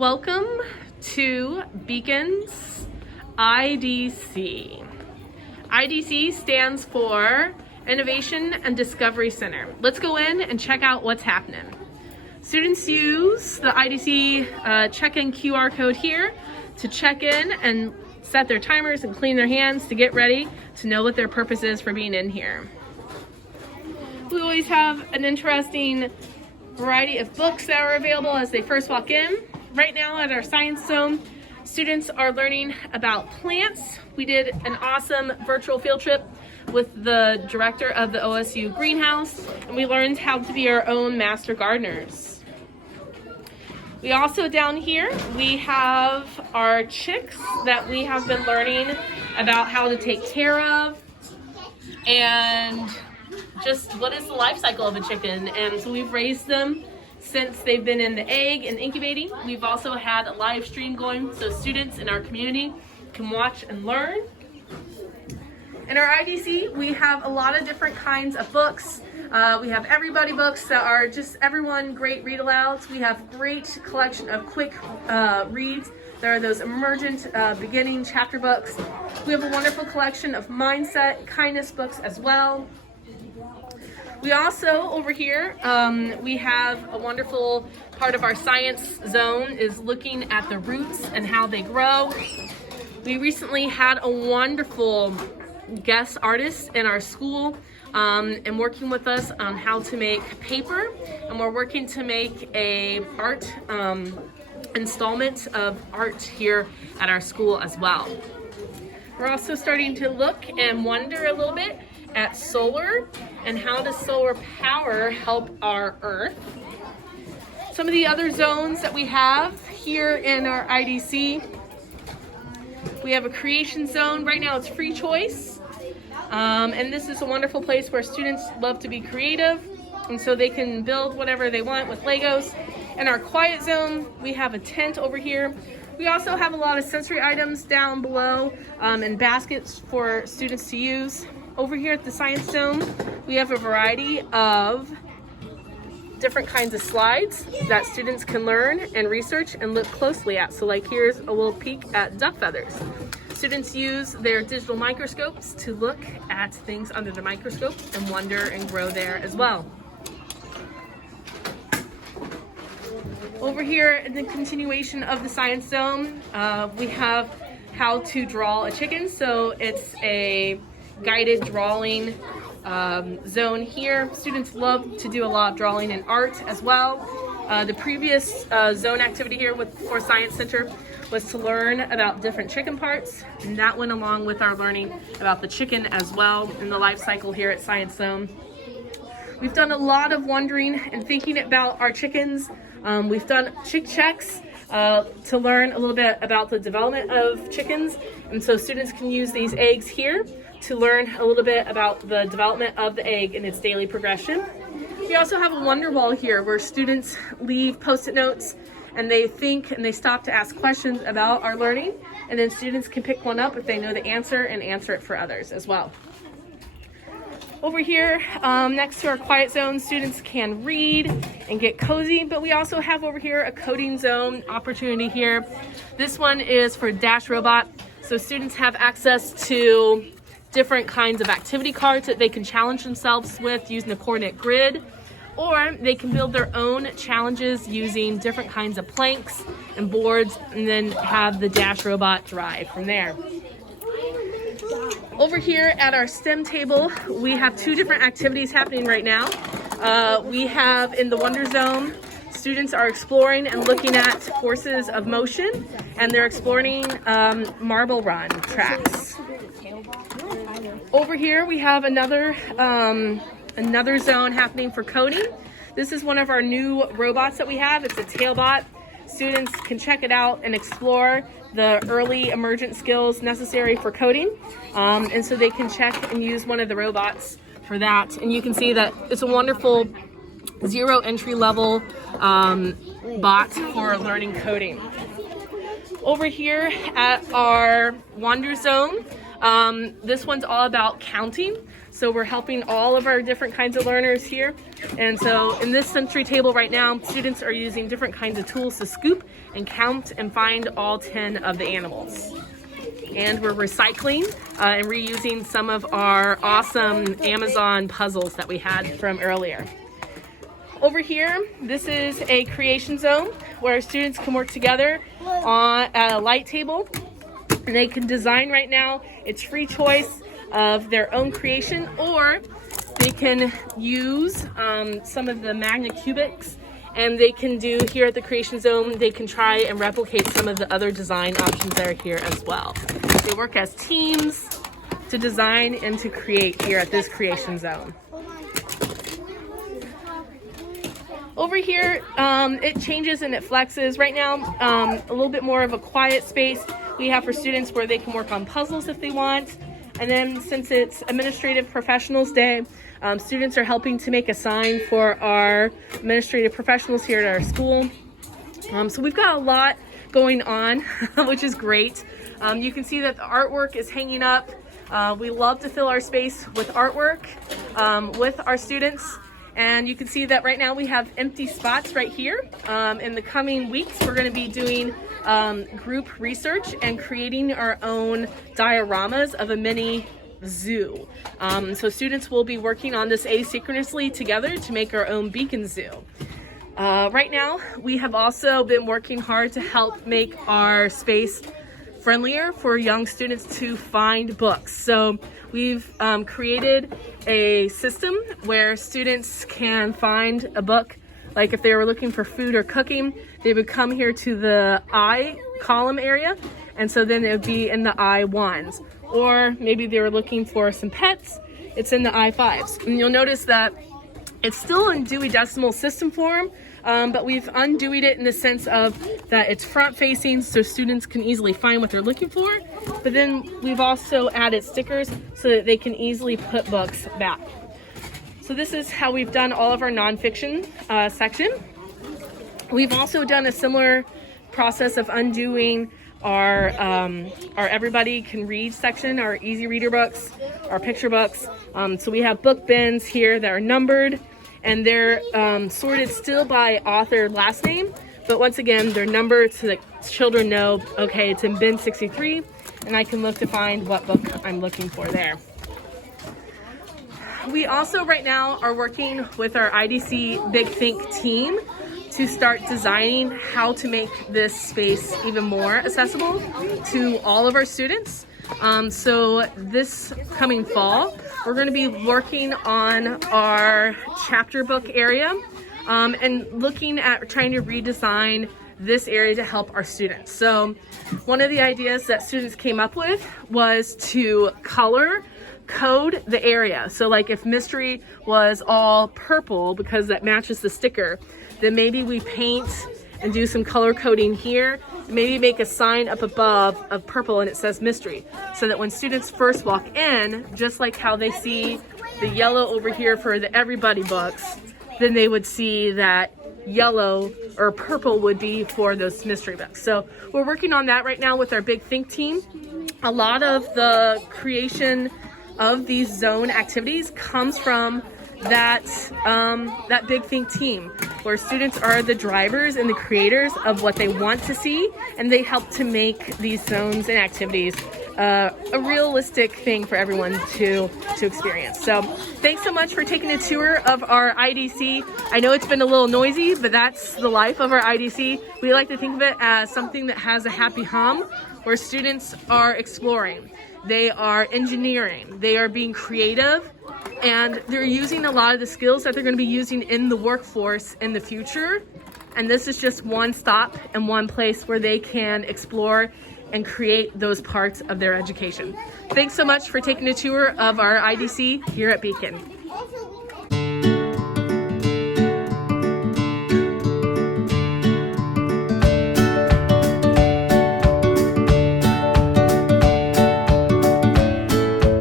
Welcome to Beacon's IDC. IDC stands for Innovation and Discovery Center. Let's go in and check out what's happening. Students use the IDC check-in QR code here to check in and set their timers and clean their hands to get ready to know what their purpose is for being in here. We always have an interesting variety of books that are available as they first walk in. Right now at our Science Zone, students are learning about plants. We did an awesome virtual field trip with the director of the OSU greenhouse, and we learned how to be our own master gardeners. We also down here, we have our chicks that we have been learning about how to take care of and just what is the life cycle of a chicken. And so we've raised them since they've been in the egg and incubating. We've also had a live stream going so students in our community can watch and learn. In our IDC, we have a lot of different kinds of books. We have everybody books that are just everyone great read alouds. We have great collection of quick reads. There are those emergent beginning chapter books. We have a wonderful collection of mindset, kindness books as well. We also, over here, we have a wonderful part of our Science Zone is looking at the roots and how they grow. We recently had a wonderful guest artist in our school and working with us on how to make paper, and we're working to make a art installment of art here at our school as well. We're also starting to look and wonder a little bit at solar and how does solar power help our earth. Some of the other zones that we have here in our IDC, we have a creation zone. Right now it's free choice, and this is a wonderful place where students love to be creative, and so they can build whatever they want with Legos. In our quiet zone, we have a tent over here. We also have a lot of sensory items down below and baskets for students to use. Over here at the Science Zone, we have a variety of different kinds of slides that students can learn and research and look closely at. So like here's a little peek at duck feathers. Students use their digital microscopes to look at things under the microscope and wonder and grow there as well. Over here in the continuation of the Science Zone, we have how to draw a chicken. So it's a guided drawing zone here. Students love to do a lot of drawing and art as well. The previous zone activity here for Science Center was to learn about different chicken parts, and that went along with our learning about the chicken as well in the life cycle here at Science Zone. We've done a lot of wondering and thinking about our chickens. We've done chick checks to learn a little bit about the development of chickens, and so students can use these eggs here to learn a little bit about the development of the egg and its daily progression. We also have a wonder wall here where students leave post-it notes and they think and they stop to ask questions about our learning, and then students can pick one up if they know the answer and answer it for others as well. Over here, next to our quiet zone, students can read and get cozy, but we also have over here a coding zone opportunity here. This one is for Dash Robot, so students have access to different kinds of activity cards that they can challenge themselves with using the coordinate grid, or they can build their own challenges using different kinds of planks and boards, and then have the Dash Robot drive from there. Over here at our STEM table, we have two different activities happening right now. We have in the Wonder Zone, students are exploring and looking at forces of motion, and they're exploring marble run tracks. Over here we have another zone happening for coding. This is one of our new robots that we have. It's a tailbot. Students can check it out and explore the early emergent skills necessary for coding. And so they can check and use one of the robots for that. And you can see that it's a wonderful zero entry level bot for learning coding. Over here at our Wonder Zone, this one's all about counting. So we're helping all of our different kinds of learners here. And so in this sensory table right now, students are using different kinds of tools to scoop and count and find all 10 of the animals. And we're recycling and reusing some of our awesome Amazon puzzles that we had from earlier. Over here, this is a creation zone where students can work together on a light table, and they can design right now. It's free choice of their own creation, or they can use some of the Magna Cubics, and they can do here at the creation zone, they can try and replicate some of the other design options that are here as well. They work as teams to design and to create here at this creation zone. Over here, it changes and it flexes. Right now, a little bit more of a quiet space we have for students where they can work on puzzles if they want. And then since it's Administrative Professionals Day, students are helping to make a sign for our administrative professionals here at our school. So we've got a lot going on, which is great. You can see that the artwork is hanging up. We love to fill our space with artwork with our students. And you can see that right now we have empty spots right here. In the coming weeks, we're going to be doing group research and creating our own dioramas of a mini zoo. So students will be working on this asynchronously together to make our own Beacon Zoo. Right now, we have also been working hard to help make our space friendlier for young students to find books. So we've created a system where students can find a book. Like if they were looking for food or cooking, they would come here to the I column area, and so then it would be in the I1s. Or maybe they were looking for some pets, it's in the I5s. And you'll notice that it's still in Dewey Decimal System form, but we've undeweyed it in the sense of that it's front facing so students can easily find what they're looking for. But then we've also added stickers so that they can easily put books back. So this is how we've done all of our nonfiction section. We've also done a similar process of undoing our everybody can read section, our easy reader books, our picture books. So we have book bins here that are numbered, and they're sorted still by author last name, but once again they're numbered so that children know, okay, it's in bin 63, and I can look to find what book I'm looking for there. We also right now are working with our IDC Big Think team to start designing how to make this space even more accessible to all of our students. So this coming fall, we're going to be working on our chapter book area and looking at trying to redesign this area to help our students. So one of the ideas that students came up with was to color code the area. So like if mystery was all purple because that matches the sticker, then maybe we paint and do some color coding here, maybe make a sign up above of purple and it says mystery, so that when students first walk in, just like how they see the yellow over here for the everybody books, then they would see that yellow or purple would be for those mystery books. So we're working on that right now with our Big Think team. A lot of the creation of these zone activities comes from that Big Think team, where students are the drivers and the creators of what they want to see, and they help to make these zones and activities a realistic thing for everyone to experience. So thanks so much for taking a tour of our IDC. I know it's been a little noisy, but that's the life of our IDC. We like to think of it as something that has a happy hum, where students are exploring, they are engineering, they are being creative, and they're using a lot of the skills that they're going to be using in the workforce in the future. And this is just one stop and one place where they can explore and create those parts of their education. Thanks so much for taking a tour of our IDC here at Beacon.